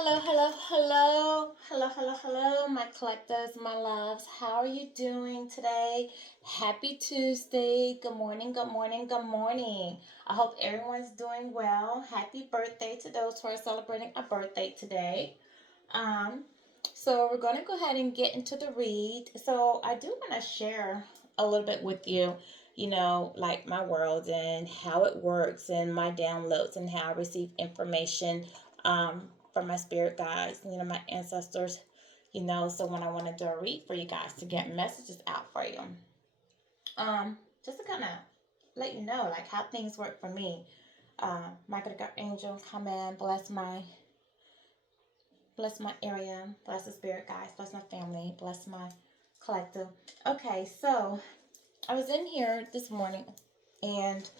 Hello, hello, hello, hello, hello, hello, my collectors, my loves. How are you doing today? Happy Tuesday. Good morning, good morning, good morning. I hope everyone's doing well. Happy birthday to those who are celebrating a birthday today. Um, so we're going to go ahead and get into the read. So I do want to share a little bit with you, like my world and how it works and my downloads and how I receive information from my spirit guides, my ancestors, so when I want to do a read for you guys to get messages out for you. Just to kind of let you know like how things work for me. My good angel, come in, bless my area, bless the spirit guides, bless my family, bless my collective. Okay, so I was in here this morning and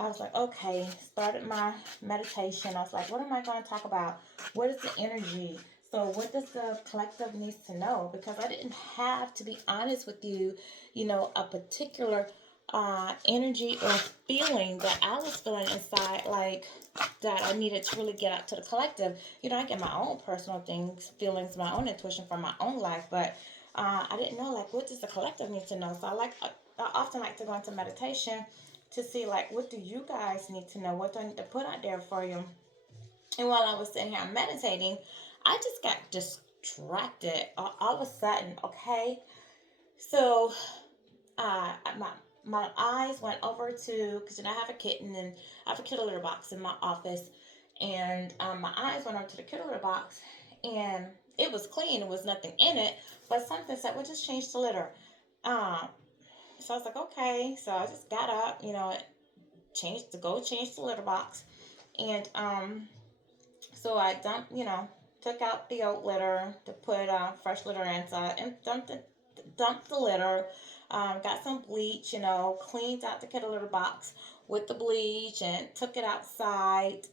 I was like, okay, started my meditation. I was like, what am I going to talk about? What is the energy? So what does the collective needs to know? Because I didn't have, to be honest with you, a particular energy or feeling that I was feeling inside, like that I needed to really get out to the collective. I get my own personal things, feelings, my own intuition from my own life, but I didn't know like what does the collective need to know. So I often like to go into meditation to see like what do you guys need to know, what do I need to put out there for you. And while I was sitting here meditating, I just got distracted all of a sudden. Okay, so my eyes went over to, because I have a kitten and I have a kittle litter box in my office, and my eyes went over to the kittle litter box, and it was clean, there was nothing in it, but something said, well, just change the litter. um, so I was like, okay. So I just got up, change the litter box. And so I dumped, took out the old litter to put fresh litter inside and dumped the litter. Got some bleach, cleaned out the kittle litter box with the bleach and took it outside.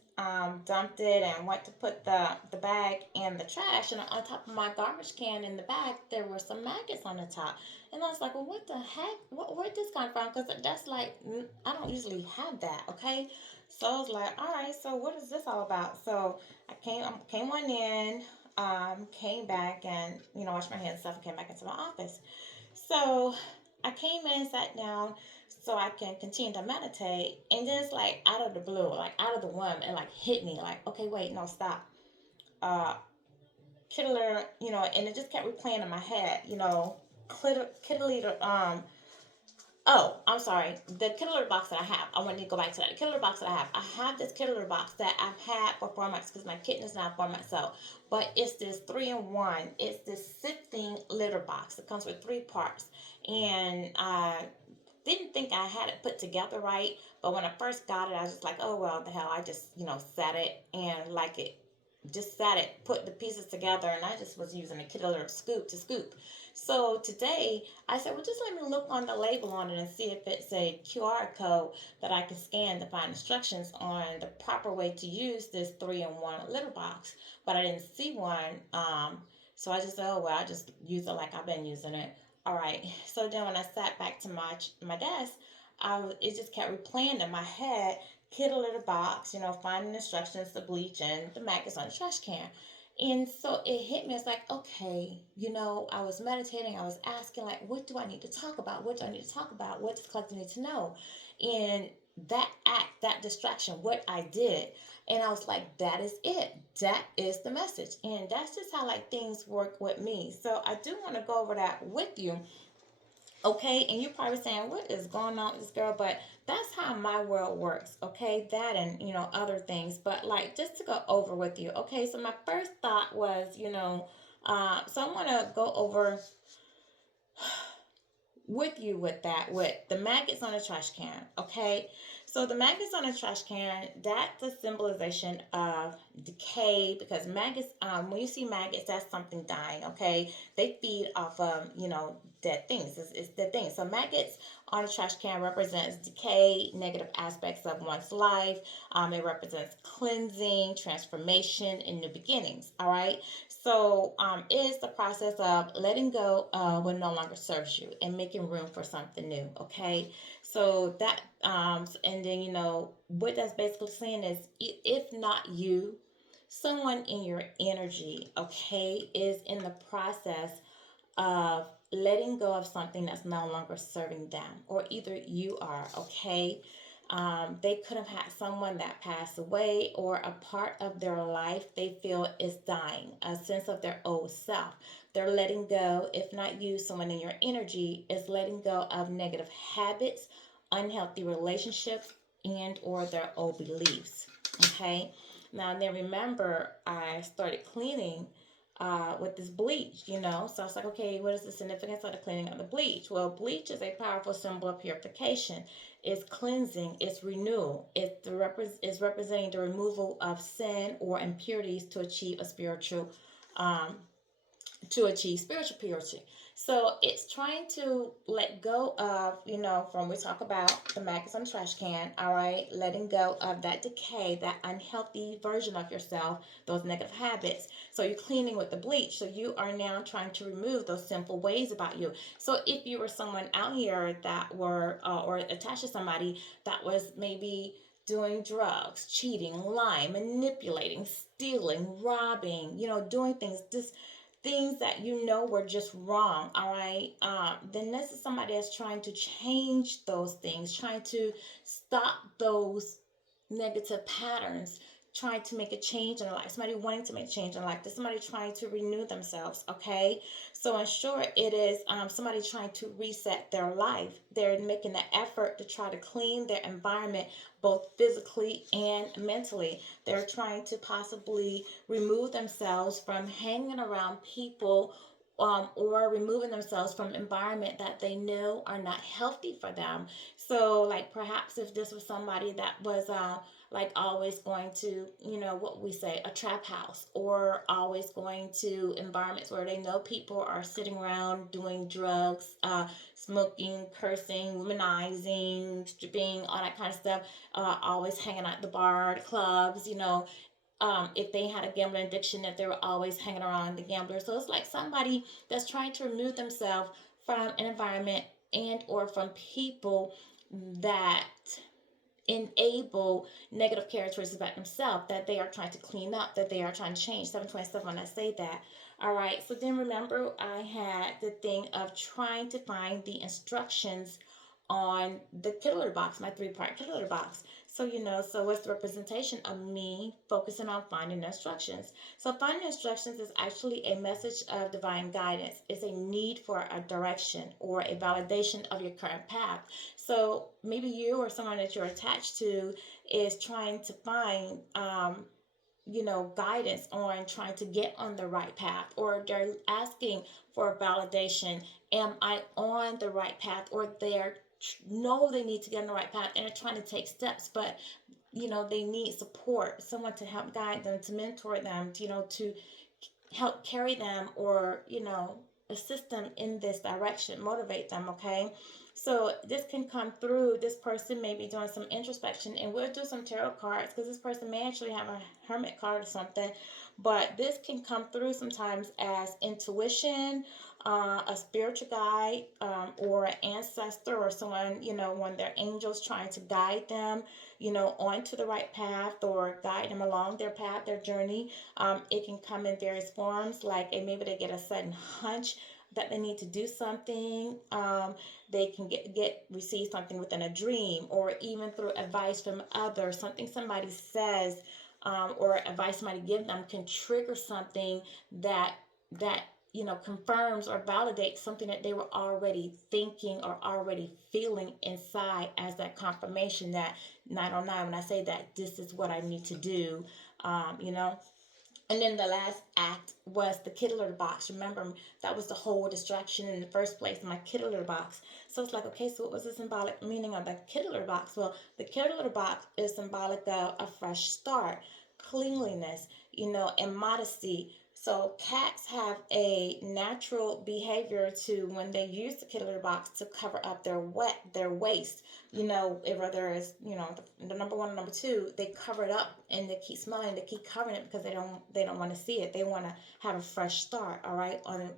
Dumped it and went to put the bag in the trash. And on top of my garbage can in the bag, there were some maggots on the top. And I was like, well, what the heck? Where'd this come from? Because that's like, I don't usually have that, okay? So I was like, all right, so what is this all about? So I came on in, came back and, washed my hands and stuff and came back into my office. So I came in, sat down so I can continue to meditate. And then it's like out of the blue, like out of the whim, it like hit me like, okay, wait, no, stop. Uh, Kittler, and it just kept replaying in my head, Kittler, oh, I'm sorry. The Kindler box that I have, I want to go back to that. The Kindler box that I have this Kindler box that I've had for 4 months because my kitten is now 4 months old. But it's this 3-in-1. It's this sifting litter box. It comes with 3 parts. And I didn't think I had it put together right. But when I first got it, I was just like, oh, well, the hell. I just, set it and like it. Just sat it, put the pieces together, and I just was using a Kindler scoop to scoop. So today I said, well, just let me look on the label on it and see if it's a QR code that I can scan to find instructions on the proper way to use this 3-in-1 litter box. But I didn't see one. So I just said, oh, well, I just use it like I've been using it. All right. So then when I sat back to my desk, it just kept replaying in my head, kid a litter box, finding instructions to bleach and the maggots on the trash can. And so it hit me. It's like, okay, I was meditating. I was asking, like, what do I need to talk about? What do I need to talk about? What does collective need to know? And that act, that distraction, what I did. And I was like, that is it. That is the message. And that's just how, like, things work with me. So I do want to go over that with you. Okay, and you're probably saying, what is going on with this girl? But that's how my world works. Okay, that and other things. But like just to go over with you. Okay, so my first thought was, so I want to go over with you with that, with the maggots on the trash can. Okay, so the maggots on the trash can, that's a symbolization of decay, because maggots, when you see maggots, that's something dying. Okay, they feed off of dead things. It's dead things. So maggots on a trash can represents decay, negative aspects of one's life. It represents cleansing, transformation, and new beginnings. All right. So it's the process of letting go of what no longer serves you and making room for something new. Okay. So that and then what that's basically saying is, if not you, someone in your energy, okay, is in the process of letting go of something that's no longer serving them, or either you are, okay? They could have had someone that passed away, or a part of their life they feel is dying, a sense of their old self. They're letting go. If not you, someone in your energy is letting go of negative habits, unhealthy relationships, and or their old beliefs. Okay. Now then, remember, I started cleaning with this bleach, So I was like, okay, what is the significance of the cleaning of the bleach? Well, bleach is a powerful symbol of purification. It's cleansing, it's renewal, it's representing the removal of sin or impurities um, to achieve spiritual purity. So it's trying to let go of, from we talk about the maggots on the trash can, all right, letting go of that decay, that unhealthy version of yourself, those negative habits. So you're cleaning with the bleach. So you are now trying to remove those sinful ways about you. So if you were someone out here that were, or attached to somebody that was maybe doing drugs, cheating, lying, manipulating, stealing, robbing, doing things that were just wrong, all right, then this is somebody that's trying to change those things, trying to stop those negative patterns, trying to make a change in their life, somebody wanting to make a change in their life, there's somebody trying to renew themselves, okay? So in short, it is somebody trying to reset their life. They're making the effort to try to clean their environment, both physically and mentally. They're trying to possibly remove themselves from hanging around people, or removing themselves from environment that they know are not healthy for them. So, like, perhaps if this was somebody that was like always going to, what we say, a trap house, or always going to environments where they know people are sitting around doing drugs, smoking, cursing, womanizing, stripping, all that kind of stuff, always hanging out at the bar, the clubs, if they had a gambling addiction, that they were always hanging around the gambler. So it's like somebody that's trying to remove themselves from an environment and or from people that enable negative characteristics about themselves, that they are trying to clean up, that they are trying to change. 727 when I say that. All right. So then remember, I had the thing of trying to find the instructions on the killer box, my three-part killer box. So, so what's the representation of me focusing on finding the instructions? So finding instructions is actually a message of divine guidance. It's a need for a direction or a validation of your current path. So maybe you or someone that you're attached to is trying to find, guidance on trying to get on the right path, or they're asking for validation. Am I on the right path? Or they're know they need to get on the right path and are trying to take steps, but they need support, someone to help guide them, to mentor them, to help carry them, or assist them in this direction, motivate them, okay? So this can come through, this person may be doing some introspection, and we'll do some tarot cards because this person may actually have a hermit card or something, but this can come through sometimes as intuition, a spiritual guide, or an ancestor, or someone, one of their angels trying to guide them, onto the right path, or guide them along their path, their journey. It can come in various forms, like maybe they get a sudden hunch that they need to do something. They can receive something within a dream, or even through advice from others. Something somebody says, or advice somebody gives them, can trigger something that confirms or validates something that they were already thinking or already feeling inside, as that confirmation, that 909, when I say that this is what I need to do, you know. And then the last act was the kid litter box. Remember, that was the whole distraction in the first place, my kid litter box. So it's like, okay, so what was the symbolic meaning of the kid litter box? Well, the kid litter box is symbolic of a fresh start, cleanliness, and modesty. So cats have a natural behavior to, when they use the kid litter box, to cover up their waste. Whether it's the number one and number two, they cover it up and they keep smelling. They keep covering it because they don't want to see it. They want to have a fresh start. All right, on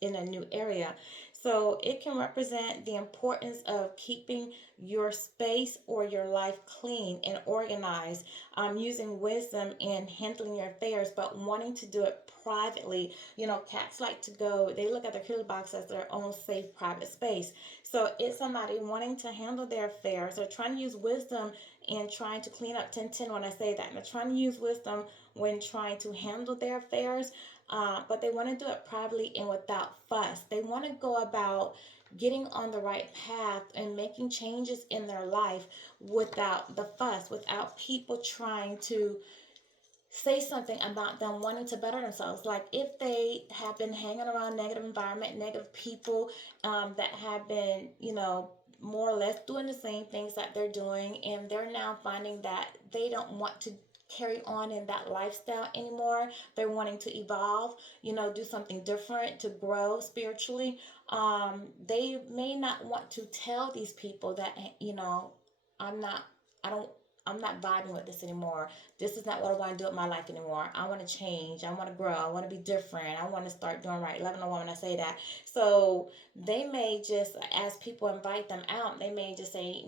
in a new area. So it can represent the importance of keeping your space or your life clean and organized, using wisdom in handling your affairs, but wanting to do it privately. Cats like to go, they look at their cooler box as their own safe private space. So it's somebody wanting to handle their affairs. They're trying to use wisdom and trying to clean up 1010 when I say that. And they're trying to use wisdom when trying to handle their affairs, but they want to do it privately and without fuss. They want to go about getting on the right path and making changes in their life without the fuss, without people trying to say something about them wanting to better themselves. Like if they have been hanging around negative environment, negative people, that have been, more or less doing the same things that they're doing, and they're now finding that they don't want to carry on in that lifestyle anymore. They're wanting to evolve, do something different to grow spiritually. They may not want to tell these people that, I'm not, I don't, I'm not vibing with this anymore. This is not what I want to do with my life anymore. I want to change. I want to grow. I want to be different. I want to start doing right. Loving a woman, I say that. So they may just, as people invite them out, they may just say,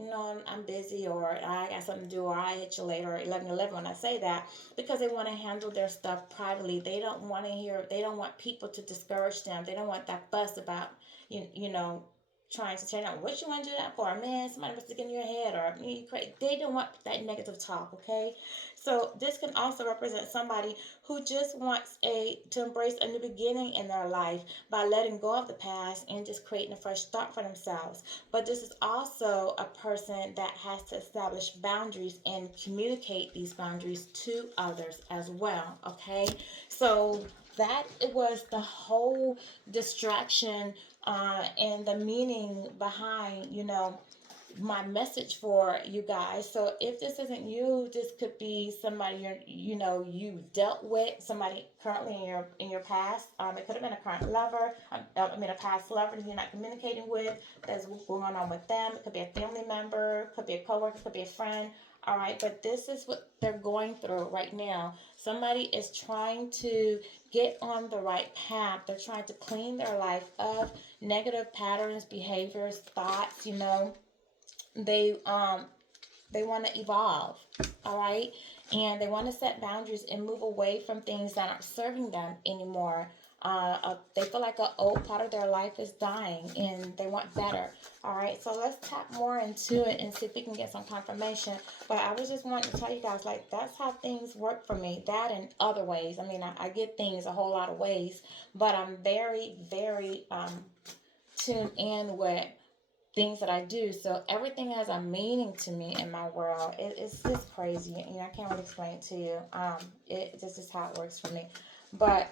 I'm busy, or I got something to do, or I hit you later, or 11:11 when I say that, because they want to handle their stuff privately. They don't want to hear, they don't want people to discourage them. They don't want that fuss about, you know, trying to turn out what you want to do that for. Man, somebody must have in your head, or you crazy. They don't want that negative talk, okay? So this can also represent somebody who just wants to embrace a new beginning in their life by letting go of the past and just creating a fresh start for themselves. But this is also a person that has to establish boundaries and communicate these boundaries to others as well, okay? So that it was the whole distraction, and the meaning behind, my message for you guys. So if this isn't you, this could be somebody you dealt with, somebody currently in your past. It could have been a current lover. A past lover that you're not communicating with. That's what's going on with them. It could be a family member. Could be a coworker. Could be a friend. All right, but this is what they're going through right now. Somebody is trying to get on the right path. They're trying to clean their life of negative patterns, behaviors, thoughts. They want to evolve, all right, and they want to set boundaries and move away from things that aren't serving them anymore. They feel like an old part of their life is dying and they want better. All right, so let's tap more into it and see if we can get some confirmation. But I was just wanting to tell you guys, like, that's how things work for me. That and other ways. I get things a whole lot of ways, but I'm very, very tuned in with things that I do. So everything has a meaning to me in my world. It's just crazy. I can't really explain it to you. This is how it works for me. But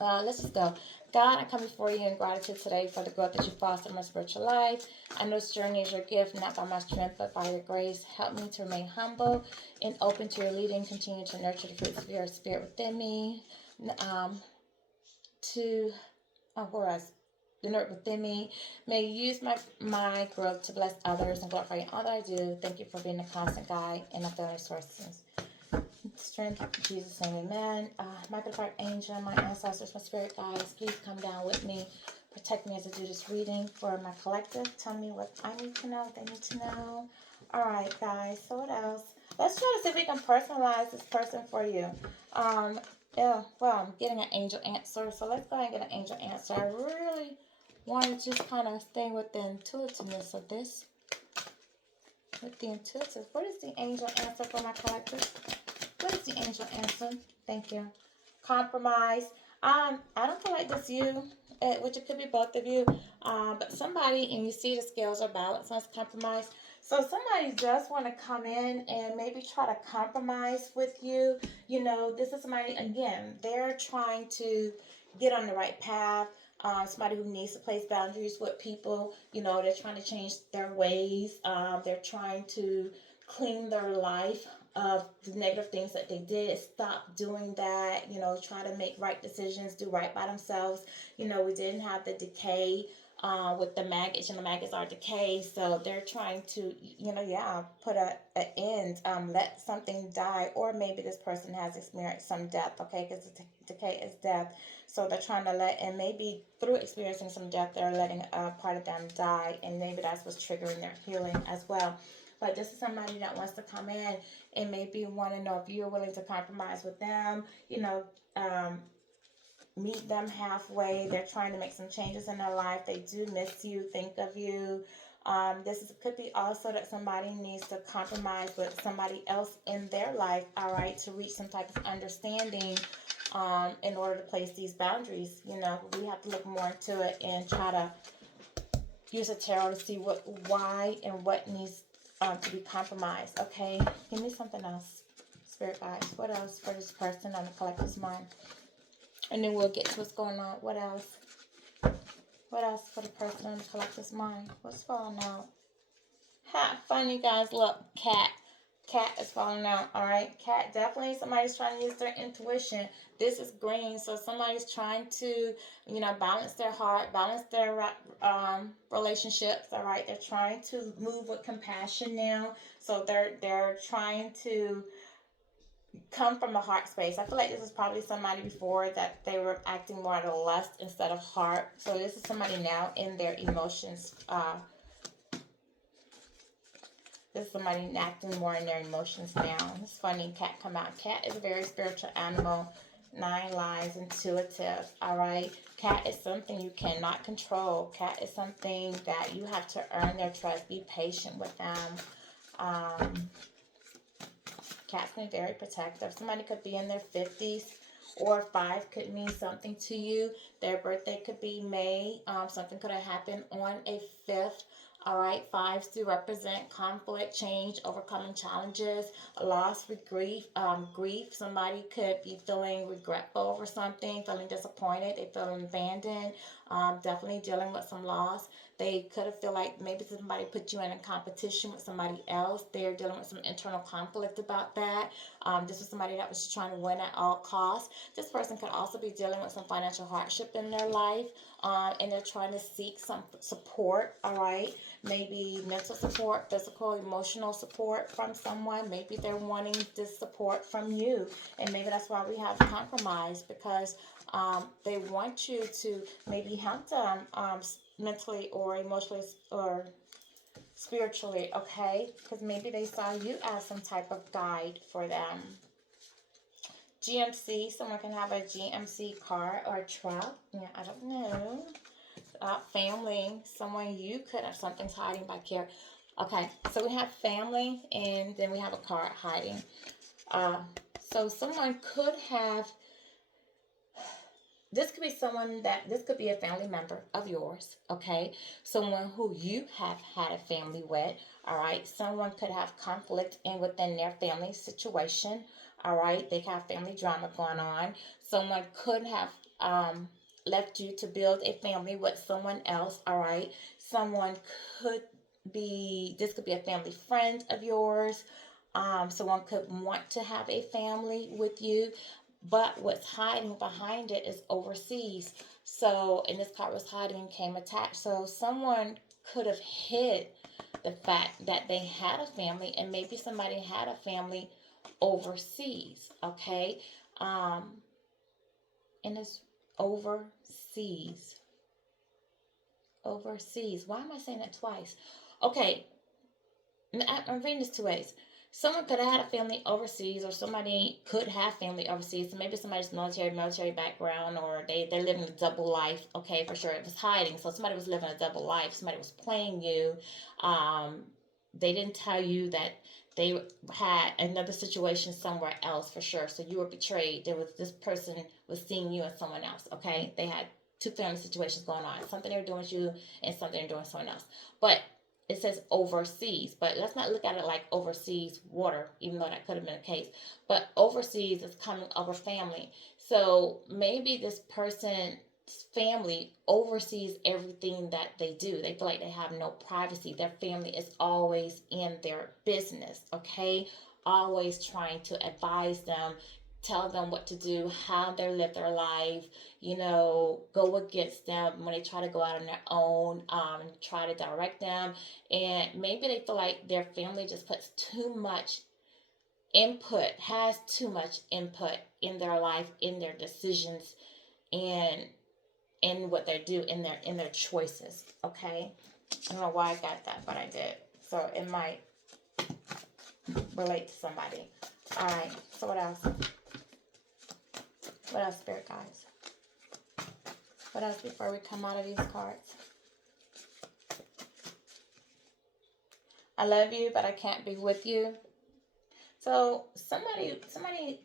let's just go. God, I come before you in gratitude today for the growth that you foster in my spiritual life. I know this journey is your gift, not by my strength, but by your grace. Help me to remain humble and open to your leading. Continue to nurture the fruits of your spirit within me. The nerd within me. May you use my growth to bless others and glorify all that I do. Thank you for being a constant guide and a failure source. Strength in Jesus' name, amen. My good part angel, my ancestors, my spirit guides, please come down with me. Protect me as I do this reading for my collective. Tell me what I need to know, they need to know. Alright, guys, so what else? Let's try to see if we can personalize this person for you. Yeah, well, I'm getting an angel answer, so let's go ahead and get an angel answer. I really want to just kind of stay with the intuitiveness of this. With the intuitive, what is the angel answer for my collective? What is the angel answer? Thank you. Compromise. I don't feel like this you, which it could be both of you, but somebody, and you see the scales are balanced, let's compromise. So somebody does want to come in and maybe try to compromise with you. This is somebody, again, they're trying to get on the right path. Somebody who needs to place boundaries with people. They're trying to change their ways. They're trying to clean their life of the negative things that they did. Stop doing that. Try to make right decisions, do right by themselves. We didn't have the decay with the maggots, and the maggots are decay. So they're trying to, yeah, put a end, let something die, or maybe this person has experienced some death, okay, because decay is death. So they're trying to let, and maybe through experiencing some death, they're letting a part of them die, and maybe that's what's triggering their healing as well. But this is somebody that wants to come in and maybe want to know if you're willing to compromise with them, meet them halfway. They're trying to make some changes in their life. They do miss you, think of you. Could be also that somebody needs to compromise with somebody else in their life, all right, to reach some type of understanding, in order to place these boundaries. We have to look more into it and try to use a tarot to see why and what needs to be compromised. Okay, give me something else, Spirit guides. What else for this person on the collective's mind? And then we'll get to what's going on. What else? What else for the person on the collective's mind? What's falling out? Funny guys. Look, cat. Cat is falling out. All right. Cat, definitely somebody's trying to use their intuition. This is green. So somebody's trying to, balance their heart, balance their relationships. All right. They're trying to move with compassion now. So they're trying to come from a heart space. I feel like this is probably somebody before that they were acting more out of lust instead of heart. So this is somebody now in their emotions. This is somebody acting more in their emotions now. It's funny, cat come out. Cat is a very spiritual animal. 9 lives, intuitive. All right. Cat is something you cannot control. Cat is something that you have to earn their trust. Be patient with them. Cats can be very protective. Somebody could be in their 50s, or 5 could mean something to you. Their birthday could be May. Something could have happened on a 5th. All right, 5s do represent conflict, change, overcoming challenges, loss, grief. Grief. Somebody could be feeling regretful over something, feeling disappointed. They feel abandoned. Definitely dealing with some loss. They could have feel like maybe somebody put you in a competition with somebody else. They're dealing with some internal conflict about that. This was somebody that was trying to win at all costs. This person could also be dealing with some financial hardship in their life, and they're trying to seek some support, all right? Maybe mental support, physical, emotional support from someone. Maybe they're wanting this support from you, and maybe that's why we have compromise, because they want you to maybe help them mentally or emotionally or spiritually, okay? Because maybe they saw you as some type of guide for them. GMC, someone can have a GMC car or a truck. Yeah, I don't know. Family, someone you could have something's hiding back here. Okay, so we have family, and then we have a card hiding. So someone could have, this could be a family member of yours, okay? Someone who you have had a family with, all right? Someone could have conflict within their family situation, all right? They have family drama going on. Someone could have left you to build a family with someone else, all right? Someone could this could be a family friend of yours. Someone could want to have a family with you, but what's hiding behind it is overseas. So, and this card was hiding and came attached. So someone could have hid the fact that they had a family, and maybe somebody had a family overseas, okay? And it's overseas. Overseas. Why am I saying that twice? Okay, I'm reading this two ways. Someone could have had a family overseas, or somebody could have family overseas. So maybe somebody's military background, or they're living a double life. Okay, for sure. It was hiding. So somebody was living a double life. Somebody was playing you. They didn't tell you that they had another situation somewhere else, for sure. So you were betrayed. This person was seeing you and someone else. Okay, they had two family situations going on. Something they're doing with you, and something they're doing with someone else. But it says overseas, but let's not look at it like overseas water, even though that could have been the case. But overseas is coming over family. So maybe this person's family oversees everything that they do. They feel like they have no privacy. Their family is always in their business, okay? Always trying to advise them, tell them what to do, how they live their life, you know, go against them when they try to go out on their own, try to direct them. And maybe they feel like their family just puts too much input, has too much input in their life, in their decisions, and in what they do, in their choices. Okay, I don't know why I got that, but I did. So it might relate to somebody. All right. So what else? What else, spirit guides? What else before we come out of these cards? I love you, but I can't be with you. So somebody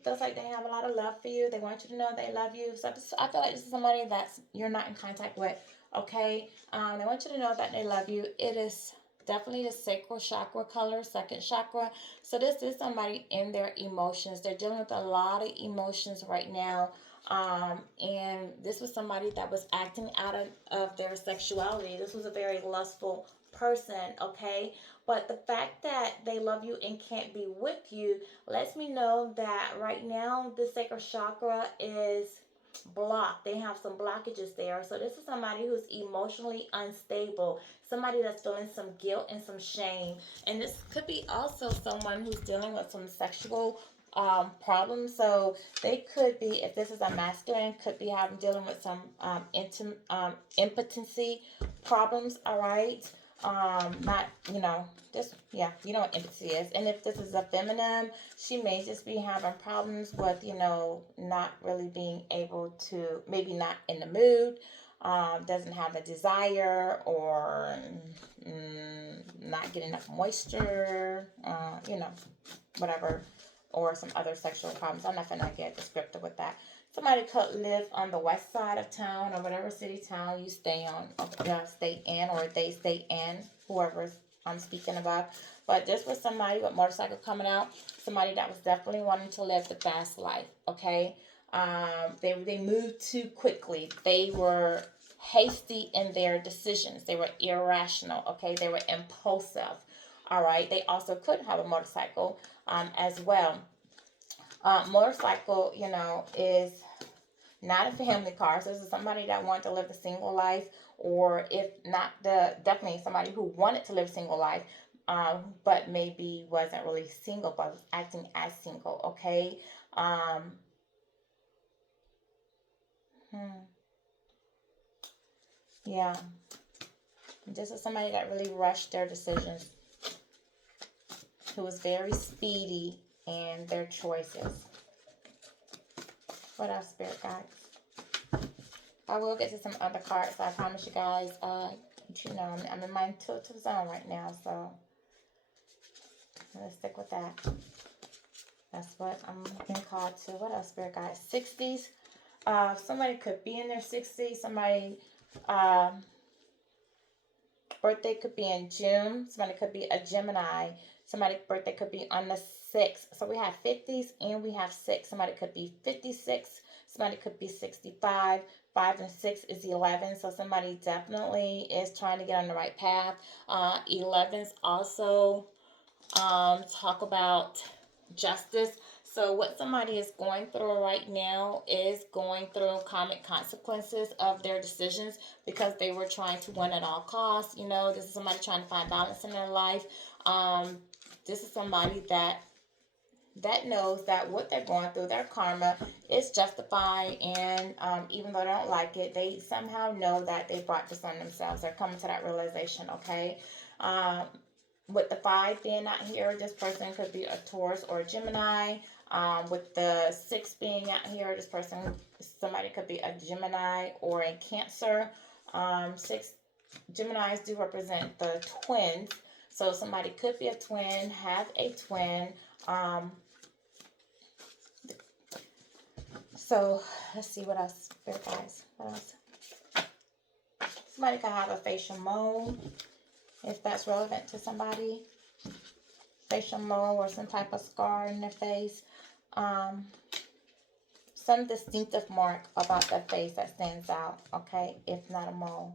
feels like they have a lot of love for you. They want you to know they love you. So I feel like this is somebody that's you're not in contact with. Okay, they want you to know that they love you. It is definitely the sacral chakra color, second chakra. So this is somebody in their emotions. They're dealing with a lot of emotions right now. And this was somebody that was acting out of their sexuality. This was a very lustful person, okay? But the fact that they love you and can't be with you lets me know that right now the sacral chakra is blocked. They have some blockages there. So this is somebody who's emotionally unstable, somebody that's feeling some guilt and some shame. And this could be also someone who's dealing with some sexual problems. So they could be, if this is a masculine, could be having dealing with some impotency problems. All right. Not, you know, just, yeah, you know what impotency is. And if this is a feminine, she may just be having problems with, you know, not really being able to, maybe not in the mood, doesn't have a desire, or not getting enough moisture, you know, whatever, or some other sexual problems. I'm not going to get descriptive with that. Somebody could live on the west side of town, or whatever city, town you stay on, stay in, or they stay in, whoever I'm speaking about. But this was somebody with motorcycle coming out, somebody that was definitely wanting to live the fast life, okay? They moved too quickly. They were hasty in their decisions. They were irrational, okay? They were impulsive, all right? They also could have a motorcycle as well. Motorcycle, you know, is not a family car. So this is somebody that wanted to live the single life, or if not definitely somebody who wanted to live single life, but maybe wasn't really single, but was acting as single. Okay. Hmm, yeah. This is somebody that really rushed their decisions, who was very speedy in their choices. What else, spirit guides? I will get to some other cards. I promise you guys. You know, I'm in my intuitive zone right now, so let's stick with that. That's what I'm being called to. What else, spirit guides? 60s. Somebody could be in their 60s. Somebody birthday could be in June. Somebody could be a Gemini. Somebody's birthday could be on the 6th. So we have 50s and we have 6. Somebody could be 56. Somebody could be 65. 5 and 6 is 11. So somebody definitely is trying to get on the right path. 11s also talk about justice. So what somebody is going through right now is going through karmic consequences of their decisions, because they were trying to win at all costs. You know, this is somebody trying to find balance in their life. This is somebody that knows that what they're going through, their karma, is justified, and even though they don't like it, they somehow know that they brought this on themselves. They're coming to that realization. Okay. With the 5 being out here, this person could be a Taurus or a Gemini. With the 6 being out here, this person, somebody could be a Gemini or a Cancer. 6 Geminis do represent the twins. So somebody could be a twin, have a twin. So let's see what else, guys. What else? Somebody could have a facial mole, if that's relevant to somebody. Facial mole, or some type of scar in their face. Some distinctive mark about their face that stands out, okay, if not a mole.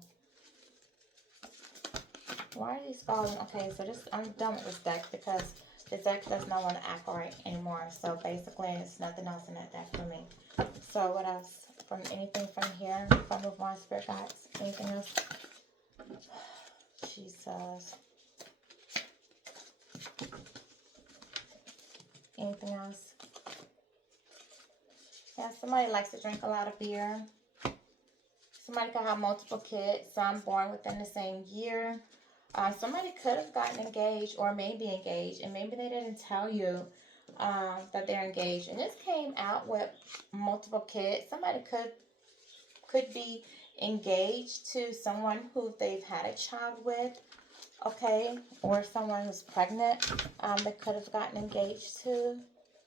Why are these falling? Okay, so this, I'm done with this deck, because This deck does not want to act right anymore. So basically, it's nothing else in that deck for me. So what else? From anything from here? If I move on, spirit guides. Anything else? Jesus. Anything else? Yeah, somebody likes to drink a lot of beer. Somebody could have multiple kids, some born within the same year. Somebody could have gotten engaged or may be engaged, and maybe they didn't tell you that they're engaged. And this came out with multiple kids. Somebody could be engaged to someone who they've had a child with, okay, or someone who's pregnant. They could have gotten engaged to,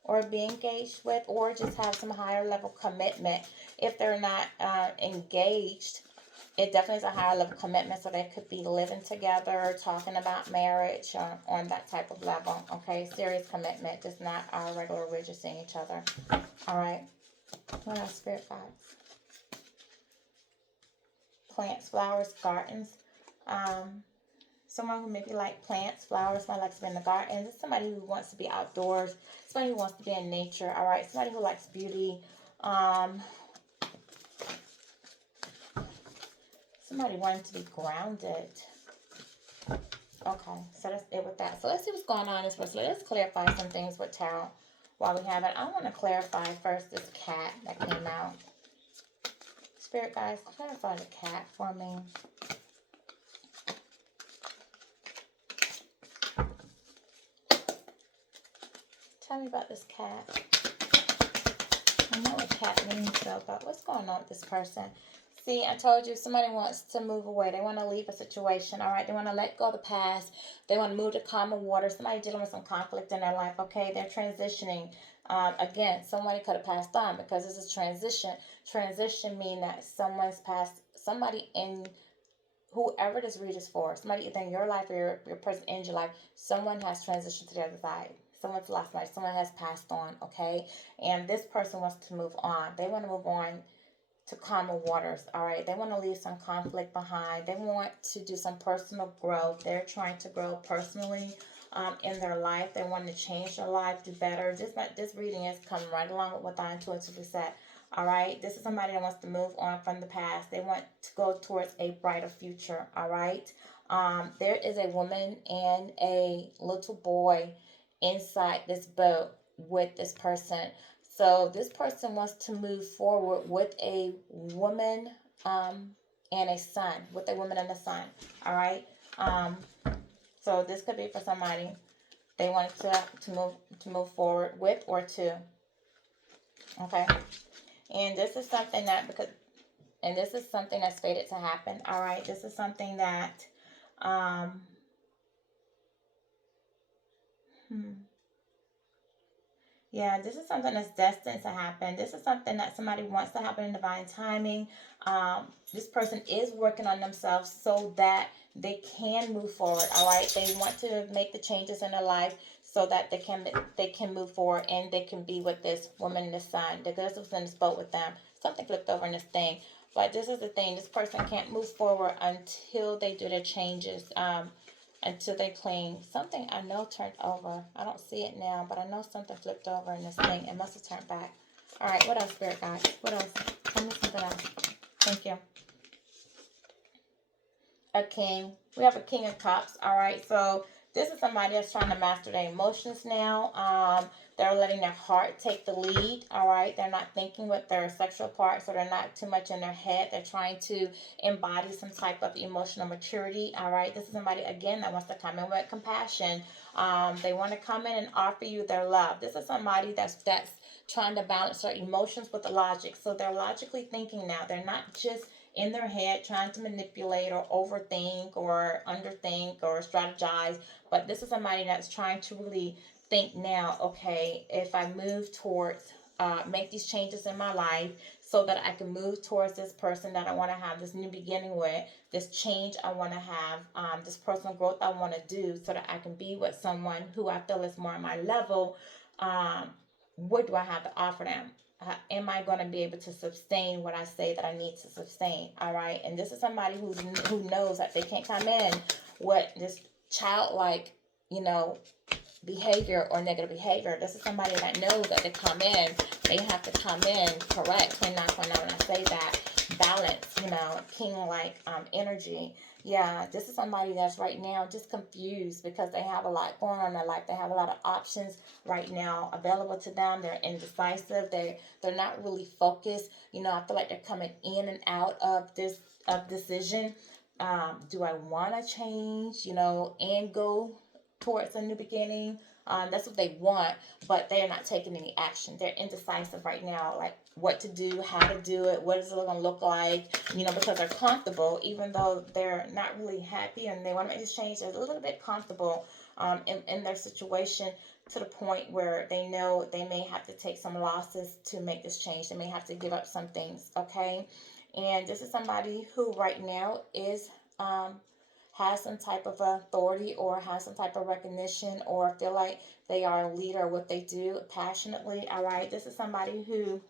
or be engaged with, or just have some higher level commitment. If they're not engaged, it definitely is a higher level commitment, so they could be living together, talking about marriage, on that type of level, okay? Serious commitment, just not our regular, we're just seeing each other. All right. What else, spirit guides? Plants, flowers, gardens. Someone who maybe like plants, flowers, somebody likes to be in the garden. This is somebody who wants to be outdoors, somebody who wants to be in nature, all right? Somebody who likes beauty. Somebody wanting to be grounded. Okay, so that's it with that. So let's see what's going on in this person. Let's clarify some things with tarot while we have it. I want to clarify first this cat that came out. Spirit guys, clarify the cat for me. Tell me about this cat. I know what cat means though, but what's going on with this person? See, I told you somebody wants to move away. They want to leave a situation, all right? They want to let go of the past. They want to move to calmer water. Somebody dealing with some conflict in their life, okay? They're transitioning. Again, somebody could have passed on because this is transition. Transition means that someone's passed, somebody in whoever this read is for, somebody either in your life or your person in your life, someone has transitioned to the other side. Someone's lost somebody. Someone has passed on, okay? And this person wants to move on. They want to move on to calmer waters, all right? They want to leave some conflict behind. They want to do some personal growth. They're trying to grow personally in their life. They want to change their life, do better. This reading is coming right along with what I intuitively said, all right? This is somebody that wants to move on from the past. They want to go towards a brighter future, all right? There is a woman and a little boy inside this boat with this person. So this person wants to move forward with a woman and a son, with a woman and a son, all right? So this could be for somebody they want to move forward with or to, okay? And this is something that's fated to happen, all right? This is something that, yeah, this is something that's destined to happen. This is something that somebody wants to happen in divine timing. This person is working on themselves so that they can move forward, all right? They want to make the changes in their life so that they can move forward and they can be with this woman and the son. The girls was in this boat with them. Something flipped over in this thing. But this is the thing. This person can't move forward until they do their changes. Until they clean. Something I know turned over. I don't see it now, but I know something flipped over in this thing. It must have turned back. All right, what else, spirit guys? What else? Tell me something else. Thank you. A king. We have a king of cups. All right, so this is somebody that's trying to master their emotions now. They're letting their heart take the lead, all right? They're not thinking with their sexual part, so they're not too much in their head. They're trying to embody some type of emotional maturity, all right? This is somebody, again, that wants to come in with compassion. They want to come in and offer you their love. This is somebody that's trying to balance their emotions with the logic. So they're logically thinking now. They're not just in their head trying to manipulate or overthink or underthink or strategize. But this is somebody that's trying to really think now, okay, if I move towards, make these changes in my life so that I can move towards this person that I want to have this new beginning with, this change I want to have, this personal growth I want to do so that I can be with someone who I feel is more on my level. What do I have to offer them? Am I going to be able to sustain what I say that I need to sustain? All right. And this is somebody who knows that they can't come in with this childlike, behavior or negative behavior. This is somebody that knows that they come in, they have to come in correct. 29.9, when I say that, balance, king like energy. Yeah, this is somebody that's right now just confused because they have a lot going on in their life. They have a lot of options right now available to them. They're indecisive. They're not really focused. I feel like they're coming in and out of this of decision. Do I want to change, and go towards a new beginning? That's what they want, but they're not taking any action. They're indecisive right now, like what to do, how to do it, what is it going to look like, because they're comfortable, even though they're not really happy and they want to make this change. They're a little bit comfortable in their situation, to the point where they know they may have to take some losses to make this change. They may have to give up some things, okay? And this is somebody who right now is has some type of authority or has some type of recognition or feel like they are a leader of what they do passionately. All right, this is somebody who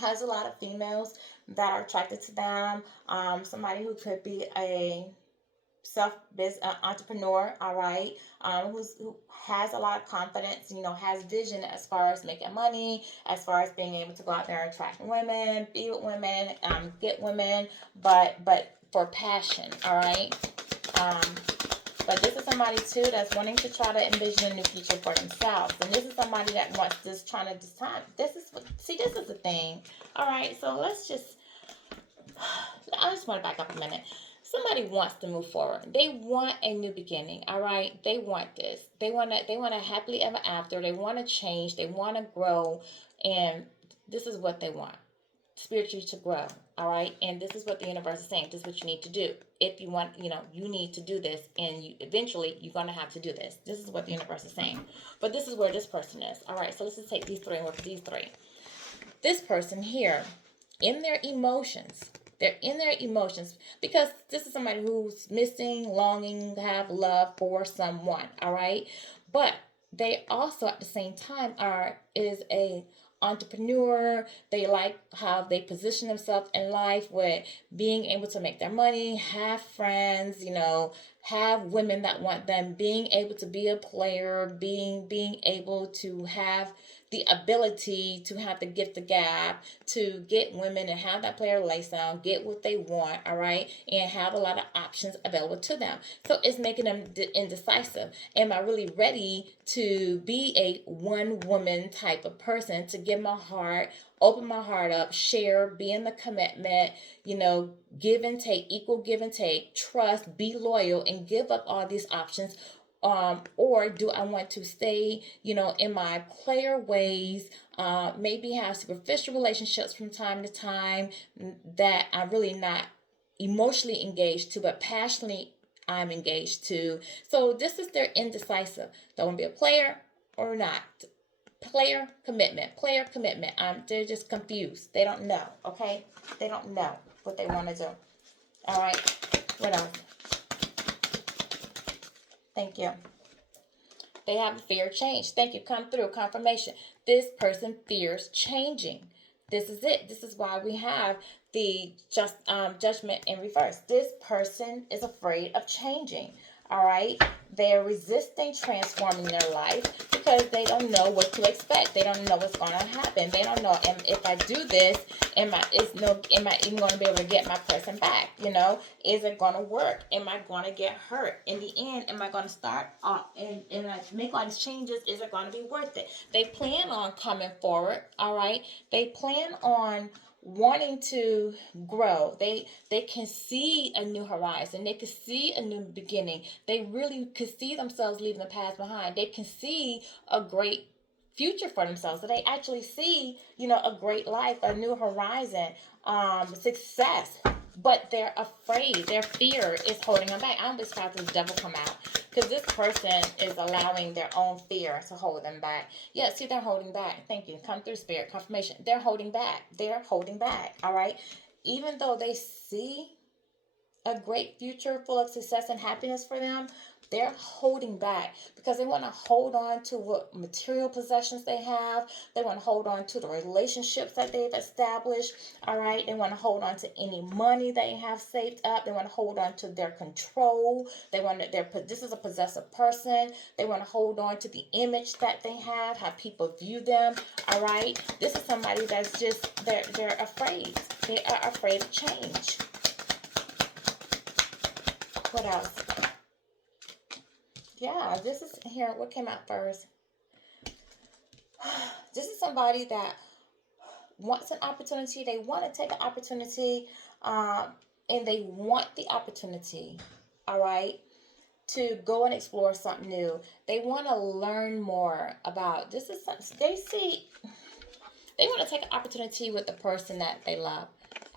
has a lot of females that are attracted to them. Somebody who could be a entrepreneur, all right, who has a lot of confidence, has vision as far as making money, as far as being able to go out there and attract women, be with women, get women, but for passion, all right. Um, but this is somebody too that's wanting to try to envision a new future for themselves, and this is somebody that wants this, trying to decide. This is the thing. All right, so I just want to back up a minute. Somebody wants to move forward. They want a new beginning. All right, they want this. They want to happily ever after. They want to change. They want to grow, and this is what they want: spiritually to grow. All right, and this is what the universe is saying. This is what you need to do. If you want, you need to do this, and eventually you're gonna have to do this. This is what the universe is saying. But this is where this person is. All right, so let's just take these three and work with these three. This person here, in their emotions. They're in their emotions because this is somebody who's missing, longing, have love for someone. All right, but they also at the same time is a entrepreneur. They like how they position themselves in life with being able to make their money, have friends, have women that want them, being able to be a player, being able to have the ability to have the gift of gab to get women and have that player lifestyle, get what they want, all right, and have a lot of options available to them. So it's making them indecisive. Am I really ready to be a one woman type of person, to give my heart, open my heart up, share, be in the commitment, give and take, equal give and take, trust, be loyal, and give up all these options? Or do I want to stay, in my player ways, maybe have superficial relationships from time to time that I'm really not emotionally engaged to, but passionately I'm engaged to. So this is their indecisive. Do I want to be a player or not? Player commitment. They're just confused. They don't know, okay? They don't know what they want to do. All right, what else? Thank you. They have a fear of change. Thank you. Come through. Confirmation. This person fears changing. This is it. This is why we have the judgment in reverse. This person is afraid of changing. All right. They're resisting transforming their life because they don't know what to expect. They don't know what's going to happen. They don't know, and if I do this, am I even going to be able to get my person back? Is it going to work? Am I going to get hurt? In the end, am I going to start and I make all these changes? Is it going to be worth it? They plan on coming forward. All right. They plan on wanting to grow. They can see a new horizon. They can see a new beginning. They really could see themselves leaving the past behind. They can see a great future for themselves. So they actually see, a great life, a new horizon, success. But they're afraid. Their fear is holding them back. I'm just trying to this devil come out. Because this person is allowing their own fear to hold them back. Yeah, see, they're holding back. Thank you. Come through, spirit confirmation. They're holding back. They're holding back. All right. Even though they see a great future full of success and happiness for them, They're holding back because they want to hold on to what material possessions they have. They want to hold on to the relationships that they've established. All right. They want to hold on to any money they have saved up. They want to hold on to their control. They want to, this is a possessive person. They want to hold on to the image that they have, how people view them. All right. This is somebody that's just, they're afraid. They are afraid of change. What else? Yeah, this is here. What came out first? This is somebody that wants an opportunity. They want to take an opportunity, and they want the opportunity. All right, to go and explore something new. They want to learn more about. This is something they see. They want to take an opportunity with the person that they love.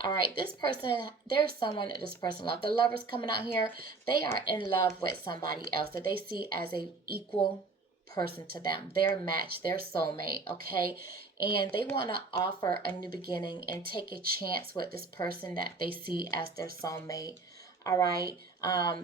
All right, this person, there's someone that this person loves. The lovers coming out here, they are in love with somebody else that they see as a equal person to them, their match, their soulmate, okay? And they want to offer a new beginning and take a chance with this person that they see as their soulmate. All right,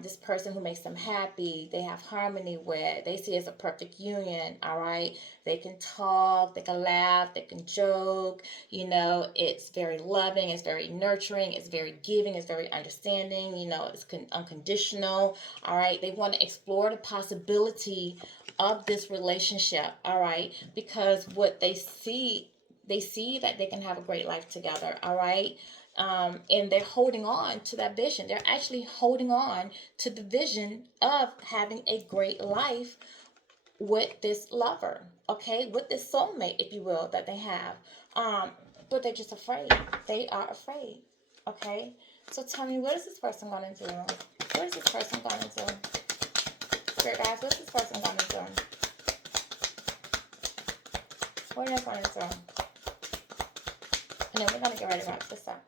this person who makes them happy, they have harmony with, they see as a perfect union. All right, they can talk, they can laugh, they can joke. It's very loving, it's very nurturing, it's very giving, it's very understanding. It's unconditional. All right, they want to explore the possibility of this relationship. All right, because what they see that they can have a great life together. All right. And they're holding on to that vision. They're actually holding on to the vision of having a great life with this lover, okay, with this soulmate, if you will, that they have. But they're just afraid. They are afraid, okay. So tell me, what is this person going to do? What is this person going to do? Spirit guys, what's this person going to do? What are they going to do? And then we're going to get ready to wrap this up.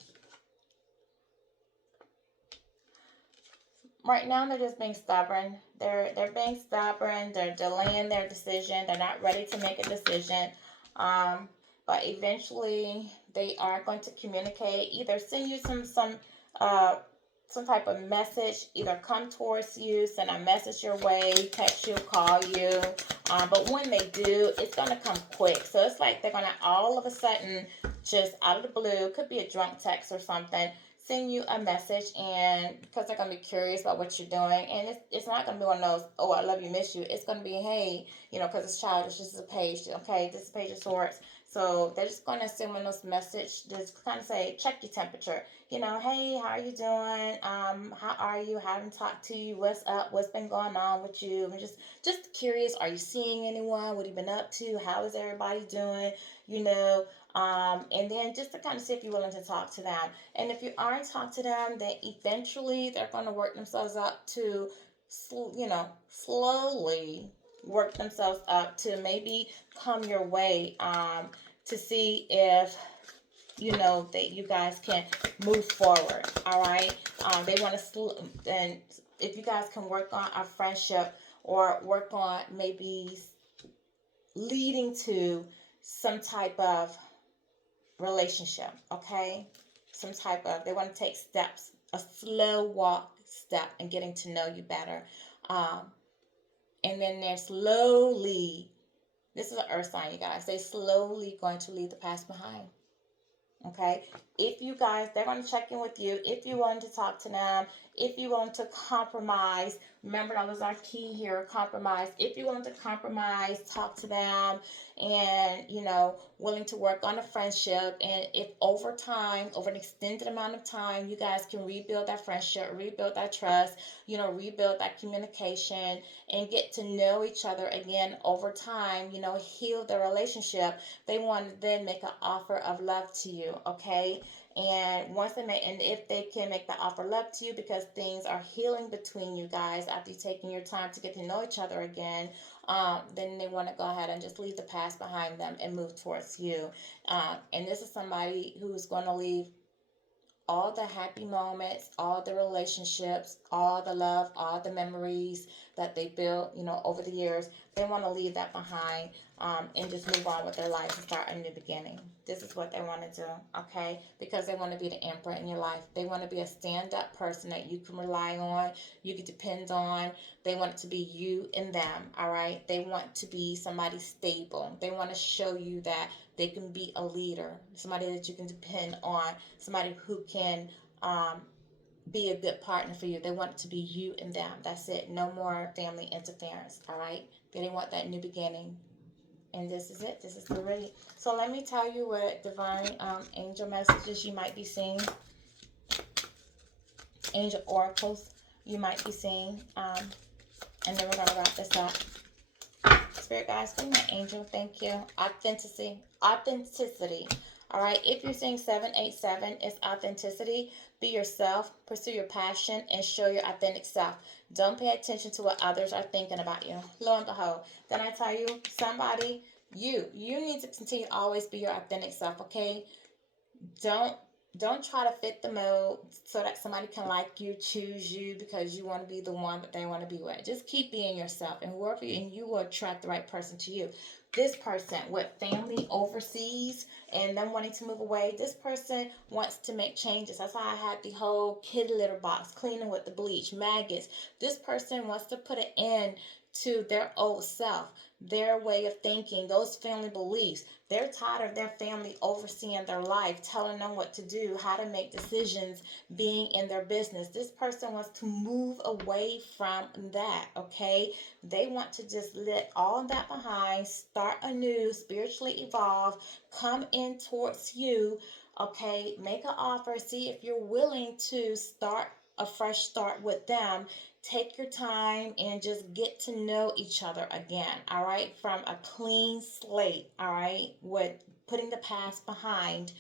Right now, they're just being stubborn. They're being stubborn. They're delaying their decision. They're not ready to make a decision. But eventually, they are going to communicate. Either send you some type of message. Either come towards you, send a message your way, text you, call you. But when they do, it's going to come quick. So it's like they're going to all of a sudden, just out of the blue, could be a drunk text or something, send you a message, and because they're going to be curious about what you're doing. And it's not going to be one of those, oh, I love you, miss you. It's going to be, hey, because it's childish. This is a page, okay, this is a page of sorts. So they're just going to send one of those messages, just kind of say, check your temperature. Hey, how are you doing? How are you? Haven't talked to you. What's up? What's been going on with you? I'm just curious. Are you seeing anyone? What have you been up to? How is everybody doing? And then just to kind of see if you're willing to talk to them. And if you aren't talk to them, then eventually they're going to work themselves up to, slowly work themselves up to maybe come your way, to see if that you guys can move forward. All right. They want to, and if you guys can work on a friendship or work on maybe leading to some type of relationship, okay? Some type of, they want to take steps, a slow walk step in getting to know you better. And then they're slowly, this is an earth sign, you guys, they slowly going to leave the past behind. Okay, if you guys, they're going to check in with you. If you want to talk to them, if you want to compromise, remember that was our key here, compromise. If you want to compromise, talk to them, and willing to work on a friendship. And if over time, over an extended amount of time, you guys can rebuild that friendship, rebuild that trust, rebuild that communication, and get to know each other again over time, heal the relationship, they want to then make an offer of love to you, okay? And once they make, and if they can make the offer of love to you because things are healing between you guys after you've taken your time to get to know each other again, then they want to go ahead and just leave the past behind them and move towards you. And this is somebody who's going to leave all the happy moments, all the relationships, all the love, all the memories that they built, over the years. They want to leave that behind, and just move on with their life and start a new beginning. This is what they want to do, okay? Because they want to be the emperor in your life. They want to be a stand-up person that you can rely on, you can depend on. They want it to be you and them, all right? They want to be somebody stable. They want to show you that they can be a leader, somebody that you can depend on, somebody who can be a good partner for you. They want it to be you and them. That's it. No more family interference, all right? They want that new beginning. And this is it. This is the ready. So let me tell you what divine angel messages you might be seeing. Angel oracles you might be seeing. And then we're going to wrap this up. Spirit guides, give me my angel. Thank you. Authenticity. Authenticity. All right. If you're seeing 787, it's authenticity. Be yourself. Pursue your passion and show your authentic self. Don't pay attention to what others are thinking about you. Lo and behold, then I tell you, somebody, you need to continue to always be your authentic self. Okay. Don't don't try to fit the mold so that somebody can like you, choose you because you want to be the one that they want to be with. Just keep being yourself, and whoever and you will attract the right person to you. This person with family overseas and them wanting to move away, this person wants to make changes. That's why I had the whole kitty litter box cleaning with the bleach, maggots. This person wants to put an end to their old self, their way of thinking, those family beliefs. They're tired of their family overseeing their life, telling them what to do, how to make decisions, being in their business. This person wants to move away from that, okay? They want to just let all of that behind, start anew, spiritually evolve, come in towards you, okay? Make an offer, see if you're willing to start a fresh start with them. Take your time and just get to know each other again, all right? From a clean slate, all right? With putting the past behind.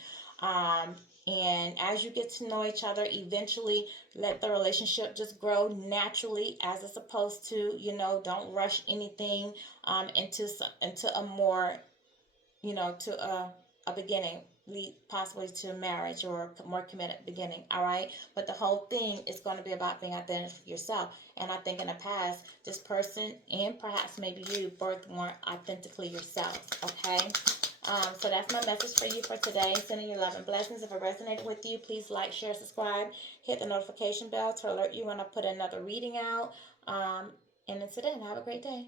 And as you get to know each other, eventually let the relationship just grow naturally as it's supposed to. Don't rush anything into a more to a beginning, lead possibly to marriage or a more committed beginning, all right? But the whole thing is going to be about being authentic yourself. And I think in the past, this person and perhaps maybe you both weren't authentically yourselves, okay? So that's my message for you for today. Sending you love and blessings. If it resonated with you, please like, share, subscribe. Hit the notification bell to alert you when I put another reading out. And until then, have a great day.